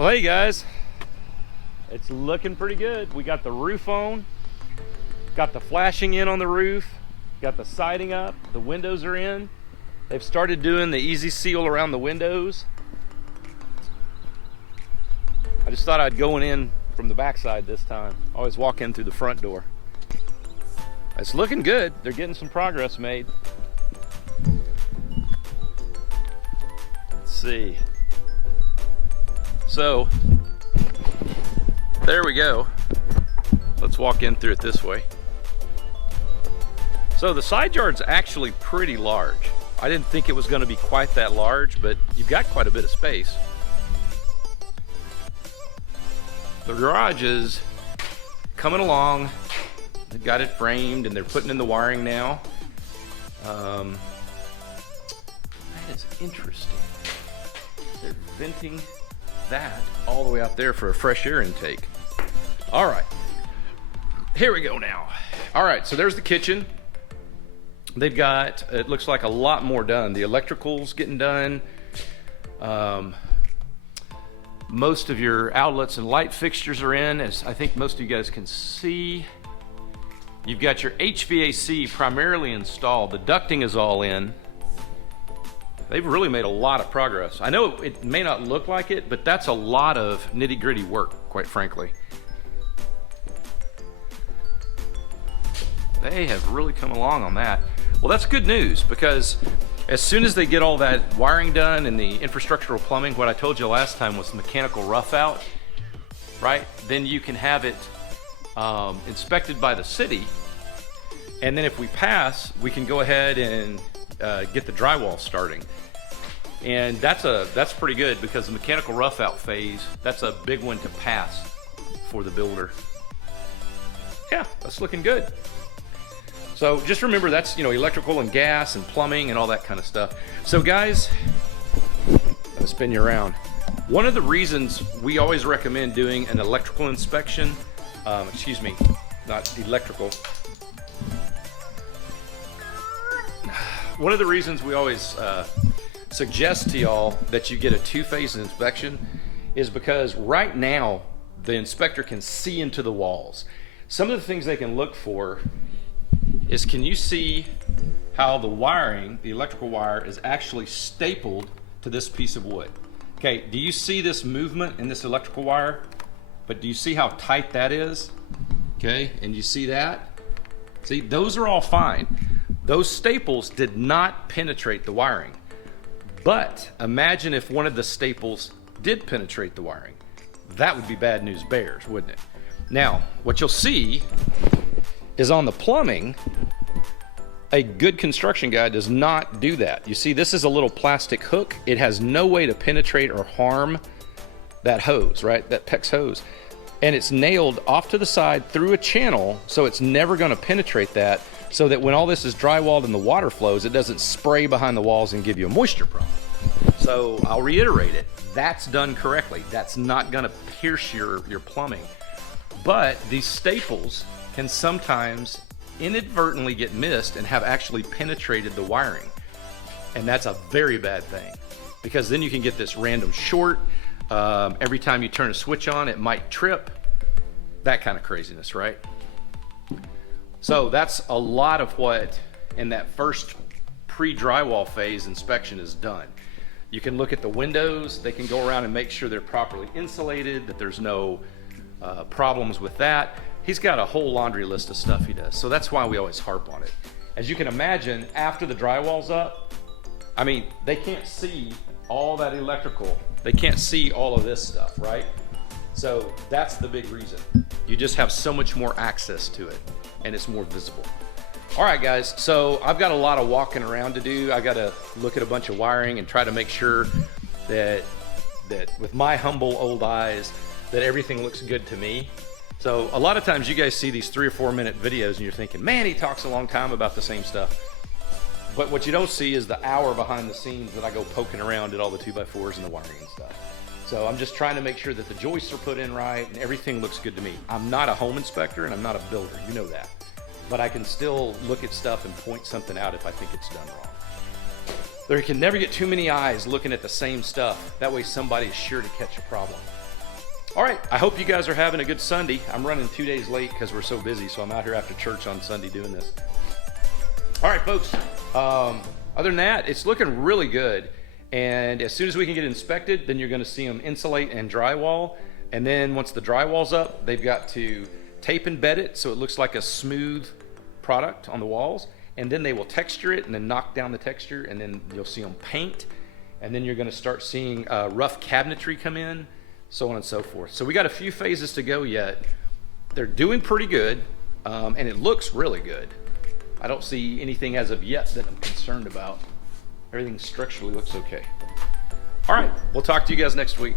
Well, hey guys, it's looking pretty good. We got the roof on, got the flashing in on the roof, got the siding up, the windows are in. They've started doing the easy seal around the windows. I just thought I'd go in from the backside this time. I always walk in through the front door. It's looking good. They're getting some progress made. Let's see. So, there we go. Let's walk in through it this way. So the side yard's actually pretty large. I didn't think it was going to be quite that large, but you've got quite a bit of space. The garage is coming along. They've got it framed and they're putting in the wiring now. That is interesting. They're venting that all the way out there for a fresh air intake. All right, here we go now. All right, so there's the kitchen. They've got, it looks like a lot more done. The electrical's getting done. Most of your outlets and light fixtures are in, as I think most of you guys can see. You've got your HVAC primarily installed. The ducting is all in. They've really made a lot of progress. I know it may not look like it, but that's a lot of nitty-gritty work, quite frankly. They have really come along on that. Well, that's good news, because as soon as they get all that wiring done and the infrastructural plumbing, what I told you last time was mechanical rough out, right? Then you can have it inspected by the city. And then if we pass, we can go ahead and get the drywall starting. And that's pretty good, because the mechanical rough out phase, that's a big one to pass for the builder. Yeah, that's looking good. So just remember, that's, you know, electrical and gas and plumbing and all that kind of stuff. So guys, I'll spin you around. One of the reasons we always recommend doing an electrical inspection, excuse me, not electrical. One of the reasons we always suggest to y'all that you get a two-phase inspection is because right now the inspector can see into the walls. Some of the things they can look for is, can you see how the wiring, the electrical wire, is actually stapled to this piece of wood? Okay, do you see this movement in this electrical wire? But do you see how tight that is? Okay, and you see that? See, those are all fine. Those staples did not penetrate the wiring. But imagine if one of the staples did penetrate the wiring. That would be bad news bears, wouldn't it? Now, what you'll see is on the plumbing, a good construction guy does not do that. You see, this is a little plastic hook. It has no way to penetrate or harm that hose, right? That PEX hose. And it's nailed off to the side through a channel, so it's never gonna penetrate that, so that when all this is drywalled and the water flows, it doesn't spray behind the walls and give you a moisture problem. So I'll reiterate it, that's done correctly. That's not gonna pierce your plumbing. But these staples can sometimes inadvertently get missed and have actually penetrated the wiring. And that's a very bad thing, because then you can get this random short. Every time you turn a switch on, it might trip. That kind of craziness, right? So that's a lot of what in that first pre-drywall phase inspection is done. You can look at the windows. They can go around and make sure they're properly insulated, that there's no problems with that. He's got a whole laundry list of stuff he does, so that's why we always harp on it. As you can imagine, after the drywall's up, I mean, they can't see all that electrical. They can't see all of this stuff, right? So that's the big reason. You just have so much more access to it, and it's more visible. All right, guys, so I've got a lot of walking around to do. I got to look at a bunch of wiring and try to make sure that with my humble old eyes, that everything looks good to me. So a lot of times you guys see these 3 or 4 minute videos and you're thinking, man, he talks a long time about the same stuff. But what you don't see is the hour behind the scenes that I go poking around at all the 2x4s and the wiring and stuff. So I'm just trying to make sure that the joists are put in right and everything looks good to me. I'm not a home inspector and I'm not a builder, you know that. But I can still look at stuff and point something out if I think it's done wrong. There can never get too many eyes looking at the same stuff. That way somebody is sure to catch a problem. All right, I hope you guys are having a good Sunday. I'm running 2 days late because we're so busy, so I'm out here after church on Sunday doing this. All right, folks. Other than that, it's looking really good. And as soon as we can get it inspected, then you're going to see them insulate and drywall. And then once the drywall's up, they've got to tape and bed it so it looks like a smooth product on the walls. And then they will texture it and then knock down the texture, and then you'll see them paint. And then you're going to start seeing rough cabinetry come in, so on and so forth. So we got a few phases to go yet. They're doing pretty good, and it looks really good. I don't see anything as of yet that I'm concerned about. Everything structurally looks okay. All right, we'll talk to you guys next week.